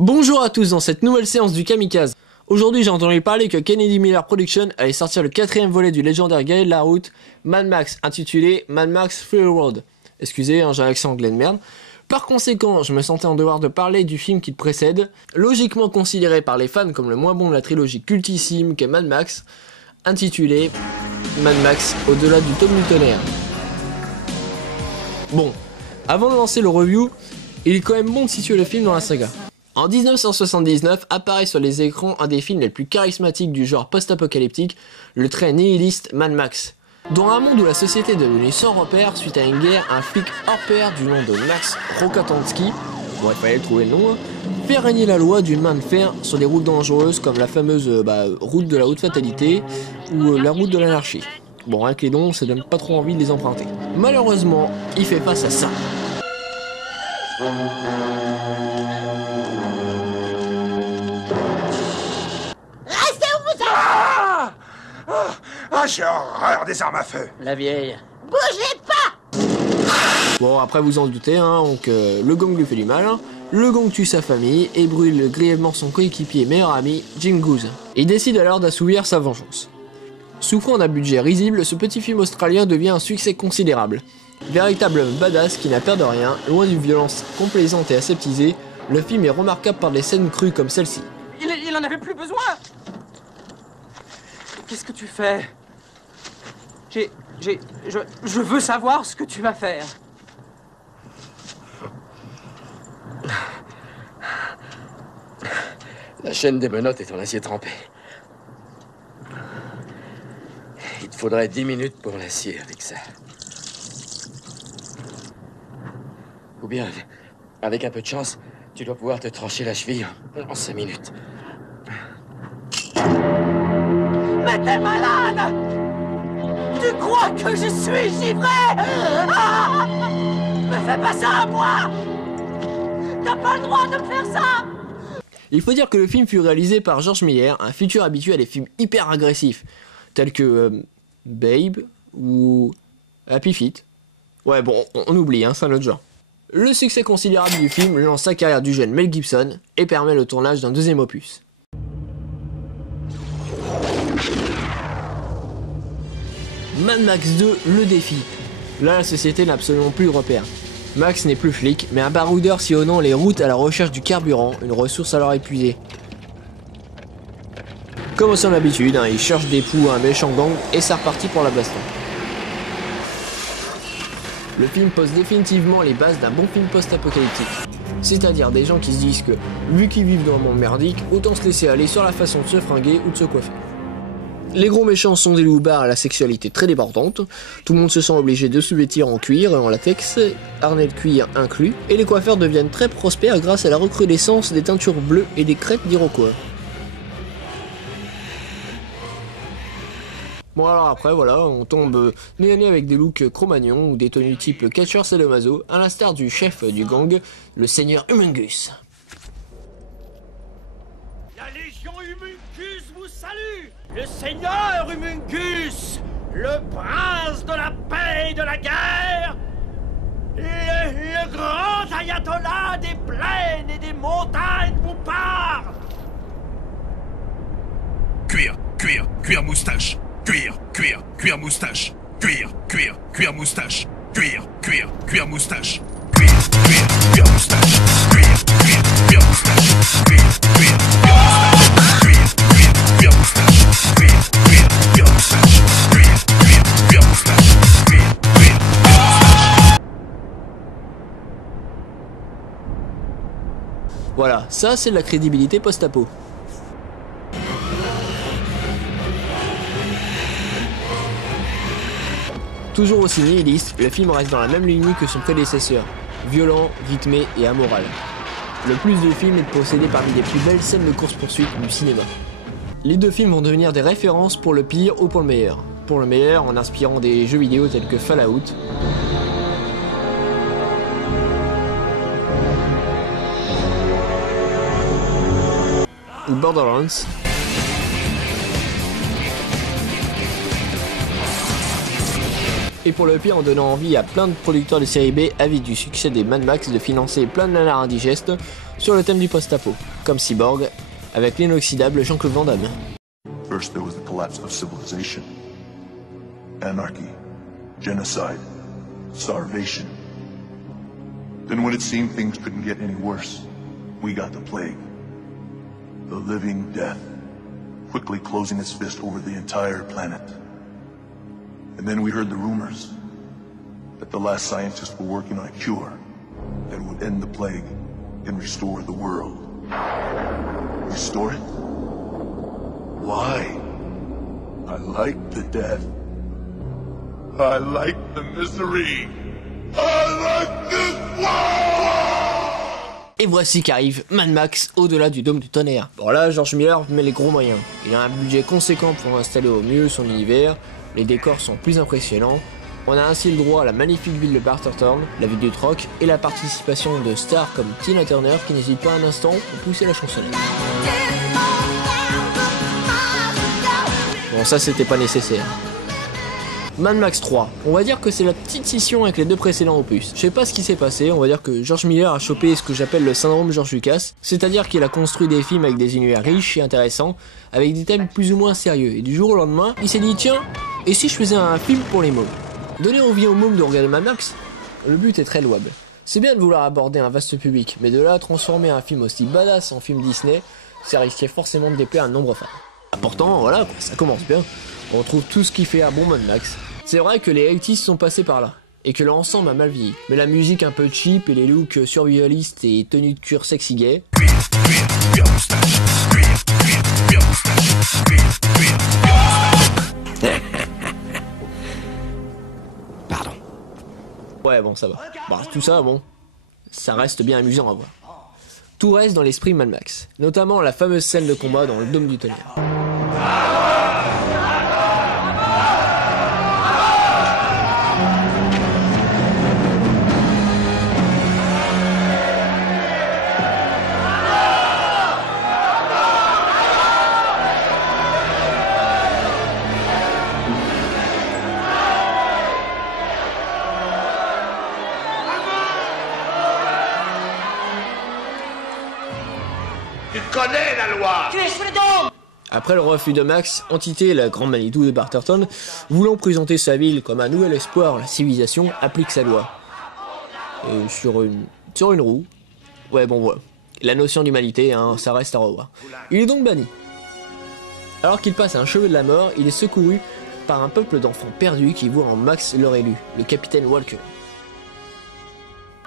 Bonjour à tous dans cette nouvelle séance du Kamikaze. Aujourd'hui j'ai entendu parler que Kennedy Miller Productions allait sortir le 4ème volet du légendaire guerrier de la route, Mad Max, intitulé Mad Max Fury Road. Excusez, j'ai un accent anglais de merde. Par conséquent, je me sentais en devoir de parler du film qui le précède, logiquement considéré par les fans comme le moins bon de la trilogie cultissime qu'est Mad Max, intitulé Mad Max au-delà du tome du tonnerre. Bon, avant de lancer le review, il est quand même bon de situer le film dans la saga. En 1979, apparaît sur les écrans un des films les plus charismatiques du genre post-apocalyptique, le très nihiliste Mad Max. Dans un monde où la société est devenue sans repère suite à une guerre, un flic hors pair du nom de Max Rokatansky, bon il fallait trouver le nom, fait régner la loi d'une main de fer sur des routes dangereuses comme la fameuse route de la haute fatalité ou la route de l'anarchie. Bon avec les dons, ça donne pas trop envie de les emprunter. Malheureusement, il fait face à ça. Ah, j'ai horreur des armes à feu. La vieille. Bougez pas! Bon, après vous en doutez, hein, donc le gang lui fait du mal, hein, le gang tue sa famille et brûle grièvement son coéquipier et meilleur ami, Jim Goose. Il décide alors d'assouvir sa vengeance. Souffrant d'un budget risible, ce petit film australien devient un succès considérable. Véritable badass qui n'a peur de rien, loin d'une violence complaisante et aseptisée, le film est remarquable par des scènes crues comme celle-ci. Il en avait plus besoin. Qu'est-ce que tu fais? Je veux savoir ce que tu vas faire. La chaîne des menottes est en acier trempé. Il te faudrait 10 minutes pour l'acier avec ça. Ou bien, avec un peu de chance, tu dois pouvoir te trancher la cheville en 5 minutes. Mais t'es malade! Tu crois que je suis givré? Ah! Me fais pas ça à moi! T'as pas le droit de me faire ça! Il faut dire que le film fut réalisé par George Miller, un futur habitué à des films hyper agressifs, tels que Babe ou Happy Feet. Ouais bon, on oublie, hein, c'est un autre genre. Le succès considérable du film lance la carrière du jeune Mel Gibson et permet le tournage d'un deuxième opus. Mad Max 2, le défi. Là, la société n'a absolument plus de repères. Max n'est plus flic, mais un baroudeur sillonnant les routes à la recherche du carburant, une ressource alors épuisée. Comme à son habitude, hein, il cherche des poux à un méchant gang et c'est reparti pour la baston. Le film pose définitivement les bases d'un bon film post-apocalyptique. C'est-à-dire des gens qui se disent que, vu qu'ils vivent dans un monde merdique, autant se laisser aller sur la façon de se fringuer ou de se coiffer. Les gros méchants sont des loupards à la sexualité très débordante, tout le monde se sent obligé de se vêtir en cuir et en latex, harnais de cuir inclus, et les coiffeurs deviennent très prospères grâce à la recrudescence des teintures bleues et des crêtes d'Iroquois. Bon alors après voilà, on tombe nez à nez avec des looks Cro-Magnon ou des tenues type catcheur sadomaso, à l'instar du chef du gang, le seigneur Humungus. La Légion Humungus vous salue! Le seigneur Humungus, le prince de la paix et de la guerre, le grand ayatollah des plaines et des montagnes vous parle! Cuir moustache. Cuir moustache. Cuir moustache. Cuir moustache. Cuir moustache. Cuir moustache. Voilà, ça c'est de la crédibilité post-apo. Toujours aussi nihiliste, le film reste dans la même lignée que son prédécesseur, violent, rythmé et amoral. Le plus de films est de posséder parmi les plus belles scènes de course-poursuite du cinéma. Les deux films vont devenir des références pour le pire ou pour le meilleur. Pour le meilleur en inspirant des jeux vidéo tels que Fallout, ou Borderlands, et pour le pire en donnant envie à plein de producteurs de série B avides du succès des Mad Max de financer plein de nanars indigestes sur le thème du post-apo, comme Cyborg, avec l'inoxydable Jean-Claude Van Damme. First there was the collapse of civilization. Anarchy, genocide, starvation. Then when it seemed things couldn't get any worse, we got the plague. The living death, quickly closing its fist over the entire planet. And then we heard the rumors that the last scientists were working on a cure that would end the plague and restore the world. Restore it? Why? I like the death. I like the misery. I like this world! Et voici qu'arrive Mad Max au-delà du dôme du tonnerre. Bon là, George Miller met les gros moyens. Il a un budget conséquent pour installer au mieux son univers, les décors sont plus impressionnants, on a ainsi le droit à la magnifique ville de Bartertown, la ville du troc, et la participation de stars comme Tina Turner qui n'hésite pas un instant pour pousser la chansonnette. Bon ça c'était pas nécessaire. Mad Max 3, on va dire que c'est la petite scission avec les deux précédents opus. Je sais pas ce qui s'est passé, on va dire que George Miller a chopé ce que j'appelle le syndrome George Lucas, c'est-à-dire qu'il a construit des films avec des univers riches et intéressants, avec des thèmes plus ou moins sérieux, et du jour au lendemain, il s'est dit tiens, et si je faisais un film pour les mômes? Donner envie aux mômes de regarder Mad Max? Le but est très louable. C'est bien de vouloir aborder un vaste public, mais de là à transformer un film aussi badass en film Disney, ça risquait forcément de déplaire un nombre de fans. Pourtant, voilà, quoi, ça commence bien. On trouve tout ce qui fait un bon Mad Max. C'est vrai que les 80s sont passés par là, et que l'ensemble a mal vieilli. Mais la musique un peu cheap et les looks survivalistes et tenues de cuir sexy gay. Pardon. Ouais, bon, ça va. Bah, tout ça, bon, ça reste bien amusant à voir. Tout reste dans l'esprit Mad Max, notamment la fameuse scène de combat dans le dôme du tonnerre. Tu connais la loi! Après le refus de Max, Entité, la grande Manitou de Bartertown, voulant présenter sa ville comme un nouvel espoir, la civilisation applique sa loi. Et sur une roue. Ouais bon voilà. La notion d'humanité, hein, ça reste à revoir. Il est donc banni. Alors qu'il passe un cheveu de la mort, il est secouru par un peuple d'enfants perdus qui voit en Max leur élu, le capitaine Walker.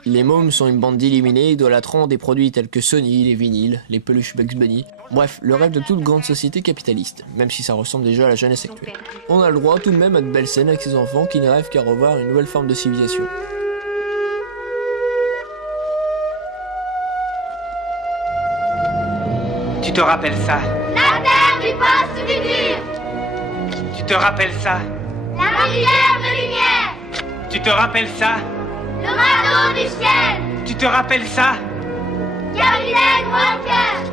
Les mômes sont une bande d'illuminés idolâtrant des produits tels que Sony, les vinyles, les peluches Bugs Bunny, bref, le rêve de toute grande société capitaliste, même si ça ressemble déjà à la jeunesse actuelle. On a le droit tout de même à de belles scènes avec ces enfants qui ne rêvent qu'à revoir une nouvelle forme de civilisation. Tu te rappelles ça? La terre du post-futur. Tu te rappelles ça? La rivière de lumière. Tu te rappelles ça? Le radeau du ciel. Tu te rappelles ça? Capitaine Walker.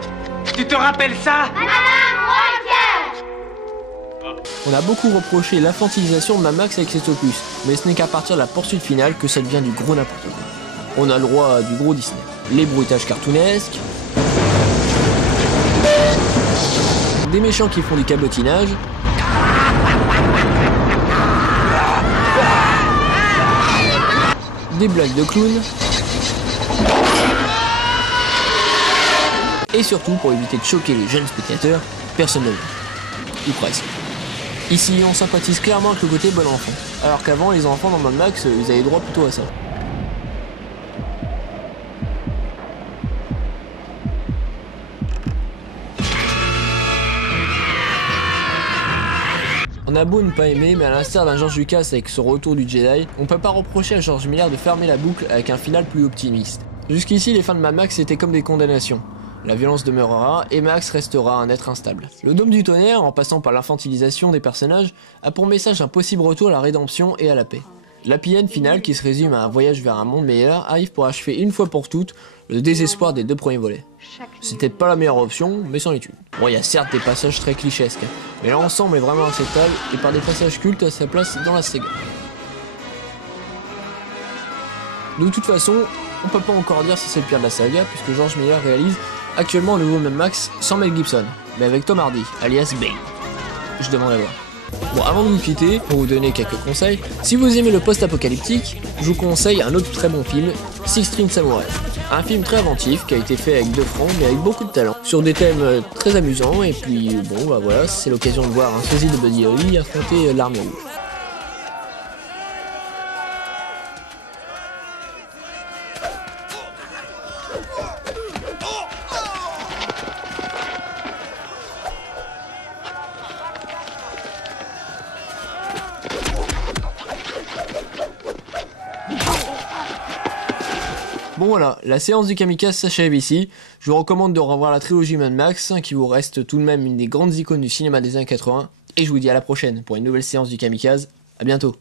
Tu te rappelles ça? Madame Walker. On a beaucoup reproché l'infantilisation de Mad Max avec cet opus, mais ce n'est qu'à partir de la poursuite finale que ça devient du gros n'importe quoi. On a le droit à du gros Disney. Les bruitages cartoonesques, des méchants qui font du cabotinage, des blagues de clowns, et surtout, pour éviter de choquer les jeunes spectateurs, personne ne meurt. Ou presque. Ici, on sympathise clairement avec le côté bon enfant, alors qu'avant, les enfants dans Mad Max, ils avaient droit plutôt à ça. On a beau ne pas aimer, mais à l'instar d'un George Lucas avec son retour du Jedi, on peut pas reprocher à George Miller de fermer la boucle avec un final plus optimiste. Jusqu'ici, les fins de Mad Max étaient comme des condamnations. La violence demeurera et Max restera un être instable. Le Dôme du Tonnerre, en passant par l'infantilisation des personnages, a pour message un possible retour à la rédemption et à la paix. L'happy end final, qui se résume à un voyage vers un monde meilleur, arrive pour achever une fois pour toutes le désespoir des deux premiers volets. C'était pas la meilleure option, mais c'en est une. Bon, il y a certes des passages très clichésques, mais l'ensemble est vraiment acceptable et par des passages cultes à sa place dans la saga. De toute façon, on peut pas encore dire si c'est le pire de la saga, puisque George Miller réalise actuellement le nouveau Mad Max sans Mel Gibson, mais avec Tom Hardy, alias Bane. Je demande à voir. Bon, avant de vous quitter, pour vous donner quelques conseils, si vous aimez le post-apocalyptique, je vous conseille un autre très bon film, Six String Samurai. Un film très inventif qui a été fait avec 2 francs mais avec beaucoup de talent, sur des thèmes très amusants, et puis bon bah voilà, c'est l'occasion de voir un sosie de Buddy Holly affronter l'Armée Rouge. Bon voilà, la séance du kamikaze s'achève ici. Je vous recommande de revoir la trilogie Mad Max, qui vous reste tout de même une des grandes icônes du cinéma des années 80. Et je vous dis à la prochaine pour une nouvelle séance du kamikaze. À bientôt.